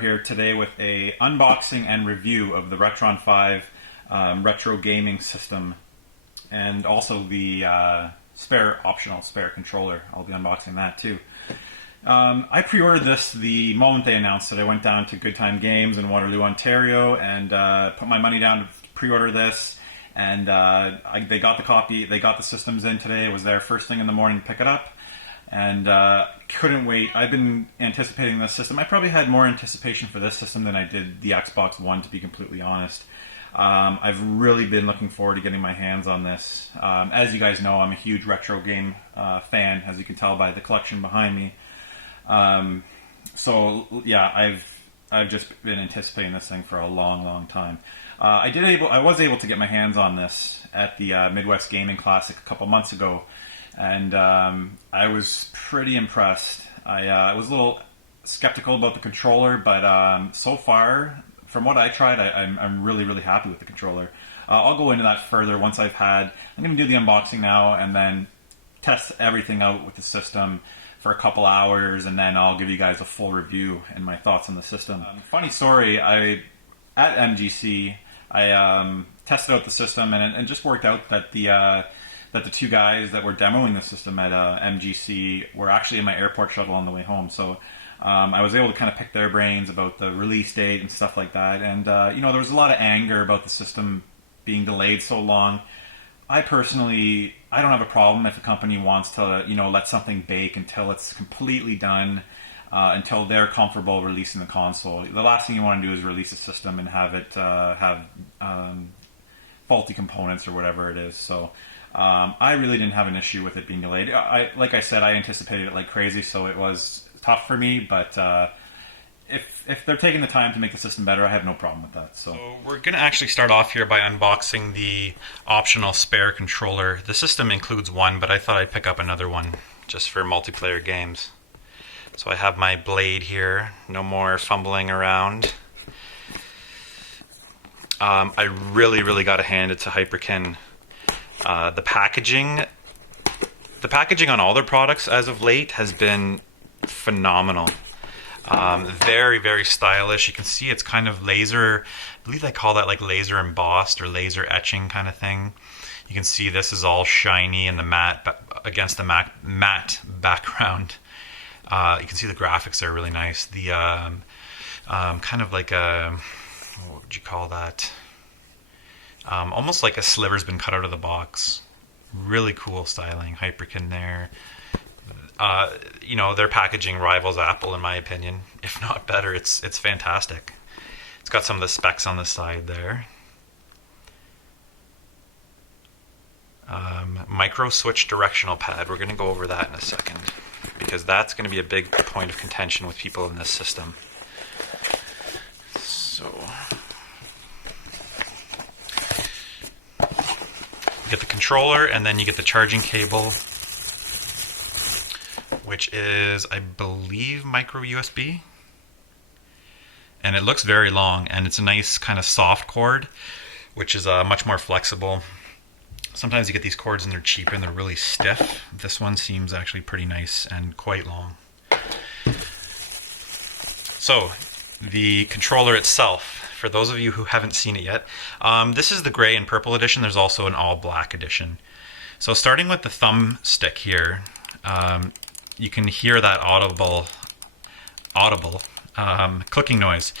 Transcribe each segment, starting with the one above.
here today with a unboxing and review of the Retron 5 retro gaming system, and also the optional spare controller. I'll be unboxing that too. I pre-ordered this the moment they announced it. I went down to Good Time Games in Waterloo, Ontario, and put my money down to pre-order this. And they got the copy. They got the systems in today. I was there first thing in the morning to pick it up, and couldn't wait. I've been anticipating this system. I probably had more anticipation for this system than I did the Xbox One, to be completely honest. I've really been looking forward to getting my hands on this. As you guys know, I'm a huge retro game fan, as you can tell by the collection behind me. So yeah, I've just been anticipating this thing for a long time. I was able to get my hands on this at the Midwest Gaming Classic a couple months ago, and I was pretty impressed. I was a little skeptical about the controller, but so far, from what I tried, I'm really happy with the controller. I'll go into that further once I'm going to do the unboxing now, and then test everything out with the system for a couple hours, and then I'll give you guys a full review and my thoughts on the system. Funny story, at MGC, I tested out the system, and it just worked out that the two guys that were demoing the system at MGC were actually in my airport shuttle on the way home. So I was able to kind of pick their brains about the release date and stuff like that. And there was a lot of anger about the system being delayed so long. I don't have a problem if a company wants to, let something bake until it's completely done, until they're comfortable releasing the console. The last thing you want to do is release a system and have it have faulty components or whatever it is. So I really didn't have an issue with it being delayed. Like I said, I anticipated it like crazy, so it was tough for me, but if they're taking the time to make the system better, I have no problem with that. So we're going to actually start off here by unboxing the optional spare controller. The system includes one, but I thought I'd pick up another one just for multiplayer games. So I have my blade here, no more fumbling around. I really got to hand it to Hyperkin. The packaging on all their products as of late has been phenomenal. Very stylish. You can see it's kind of laser, I believe they call that like laser embossed or laser etching kind of thing. You can see this is all shiny and the matte against the matte background. You can see the graphics are really nice. The kind of like a, what would you call that? Almost like a sliver's been cut out of the box. Really cool styling. Hyperkin there. Their packaging rivals Apple in my opinion, if not better. It's fantastic. It's got some of the specs on the side there. Micro switch directional pad. We're going to go over that in a second, because that's going to be a big point of contention with people in this system. So you get the controller, and then you get the charging cable, which is, I believe, micro USB. And it looks very long, and it's a nice kind of soft cord, which is much more flexible. Sometimes you get these cords and they're cheap and they're really stiff. This one seems actually pretty nice and quite long. So, the controller itself, for those of you who haven't seen it yet, this is the gray and purple edition. There's also an all black edition. So starting with the thumb stick here, you can hear that audible clicking noise.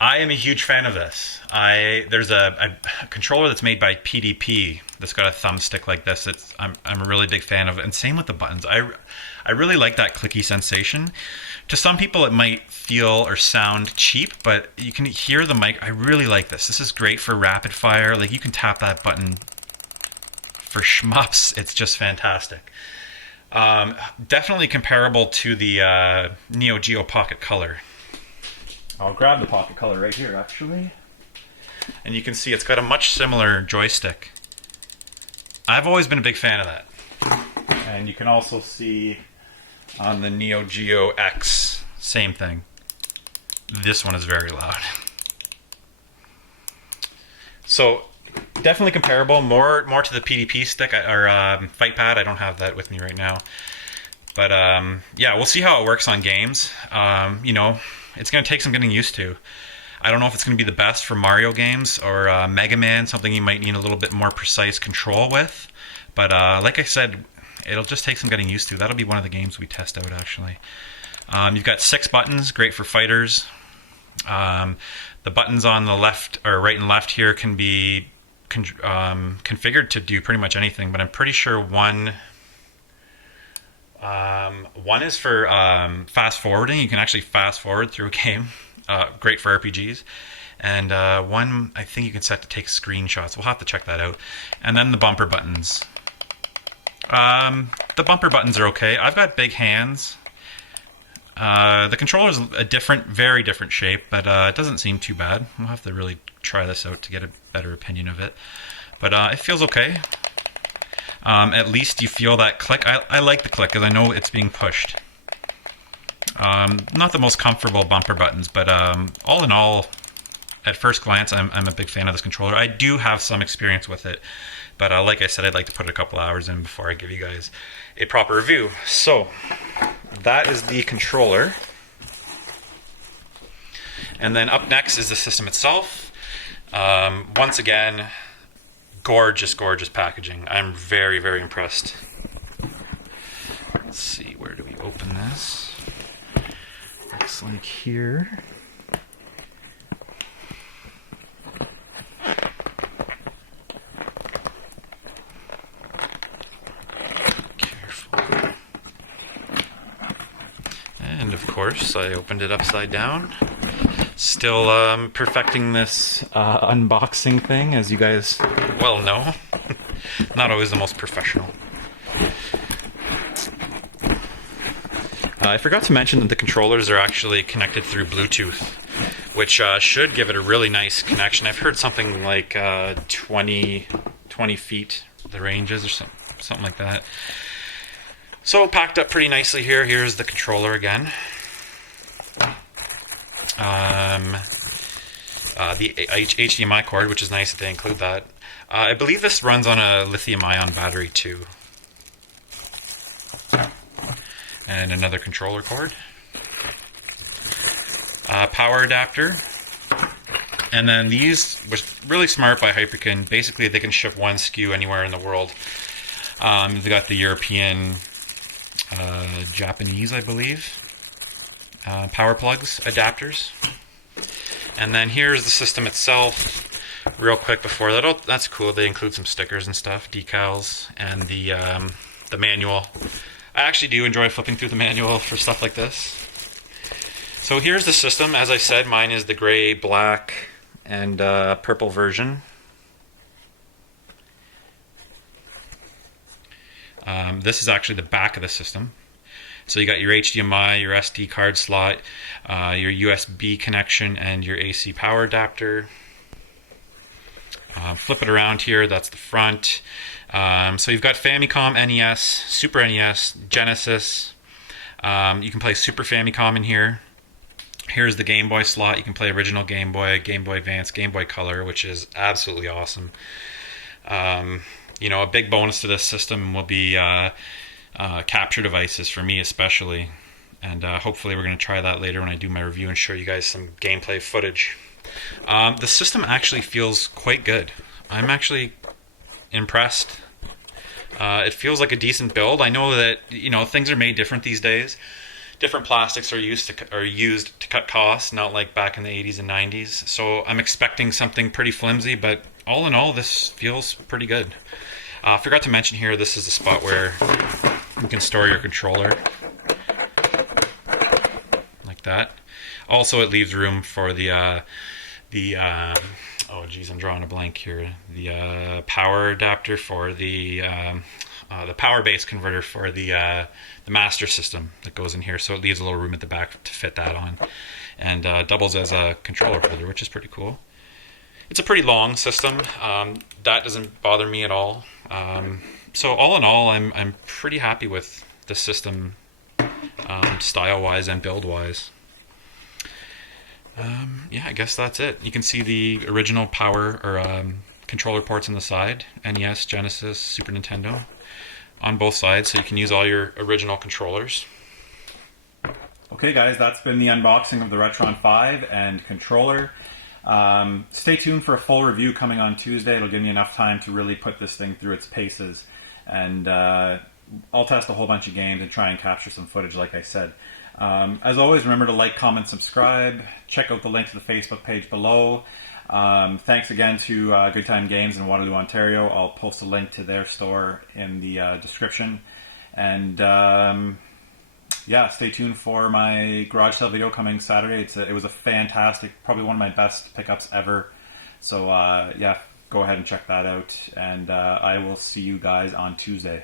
I am a huge fan of this. There's a controller that's made by PDP that's got a thumbstick like this. I'm a really big fan of it, and same with the buttons. I really like that clicky sensation. To some people it might feel or sound cheap, but you can hear the mic. I really like this. This is great for rapid fire. Like, you can tap that button for shmups. It's just fantastic. Definitely comparable to the Neo Geo Pocket Color. I'll grab the Pocket Color right here, actually. And you can see it's got a much similar joystick. I've always been a big fan of that. And you can also see on the Neo Geo X, same thing. This one is very loud. So definitely comparable, more to the PDP stick or fight pad. I don't have that with me right now, but yeah, we'll see how it works on games. it's going to take some getting used to. I don't know if it's going to be the best for Mario games or Mega Man, something you might need a little bit more precise control with. But like I said, it'll just take some getting used to. That'll be one of the games we test out, actually. You've got 6 buttons, great for fighters. The buttons on the left or right and left here can be configured to do pretty much anything, but I'm pretty sure one is for fast forwarding. You can actually fast forward through a game. Great for RPGs. And one I think you can set to take screenshots. We'll have to check that out. And then the bumper buttons. The bumper buttons are okay. I've got big hands. The controller's a very different shape, but it doesn't seem too bad. We'll have to really try this out to get a better opinion of it. But it feels okay. At least you feel that click. I like the click because I know it's being pushed. Not the most comfortable bumper buttons, but all in all, at first glance, I'm a big fan of this controller. I do have some experience with it, but like I said, I'd like to put a couple hours in before I give you guys a proper review. So, that is the controller. And then up next is the system itself. Once again, gorgeous, gorgeous packaging. I'm very, very impressed. Let's see, where do we open this? Looks like here. Careful. And of course, I opened it upside down. Still perfecting this unboxing thing, as you guys well know. Not always the most professional. I forgot to mention that the controllers are actually connected through Bluetooth, which should give it a really nice connection. I've heard something like 20 feet the ranges or something like that. So packed up pretty nicely here. Here's the controller again. The HDMI cord, which is nice that they include that. I believe this runs on a lithium-ion battery too. And another controller cord. Power adapter. And then these was really smart by Hyperkin. Basically, they can ship one SKU anywhere in the world. They got the European, Japanese, I believe, power plugs, adapters. And then here's the system itself. Real quick before that, oh, that's cool. They include some stickers and stuff, decals, and the manual. I actually do enjoy flipping through the manual for stuff like this. So here's the system. As I said, mine is the gray, black, and purple version. This is actually the back of the system. So you got your HDMI, your SD card slot, your USB connection, and your AC power adapter. Flip it around here, that's the front. So you've got Famicom, NES, Super NES, Genesis. You can play Super Famicom in here. Here's the Game Boy slot. You can play original Game Boy, Game Boy Advance, Game Boy Color, which is absolutely awesome. You know, a big bonus to this system will be capture devices for me especially. And hopefully we're going to try that later when I do my review and show you guys some gameplay footage. The system actually feels quite good. I'm actually impressed. It feels like a decent build. I know that, you know, things are made different these days. Different plastics are used to cut costs, not like back in the 80s and 90s. So I'm expecting something pretty flimsy, but all in all, this feels pretty good. I forgot to mention here, this is the spot where you can store your controller. Like that. Also, it leaves room for the oh geez, I'm drawing a blank here. The power adapter for the power base converter for the master system that goes in here. So it leaves a little room at the back to fit that on, and doubles as a controller holder, which is pretty cool. It's a pretty long system. That doesn't bother me at all. So all in all, I'm pretty happy with the system, style-wise and build-wise. Yeah, I guess that's it. You can see the original power or controller ports on the side, NES, Genesis, Super Nintendo, on both sides, so you can use all your original controllers. Okay, guys, that's been the unboxing of the Retron 5 and controller. Stay tuned for a full review coming on Tuesday. It'll give me enough time to really put this thing through its paces. And I'll test a whole bunch of games and try and capture some footage, like I said. As always, remember to like, comment, subscribe. Check out the link to the Facebook page below. Thanks again to Good Time Games in Waterloo, Ontario. I'll post a link to their store in the description. And yeah, stay tuned for my garage sale video coming Saturday. It was a fantastic, probably one of my best pickups ever. So yeah, go ahead and check that out. And I will see you guys on Tuesday.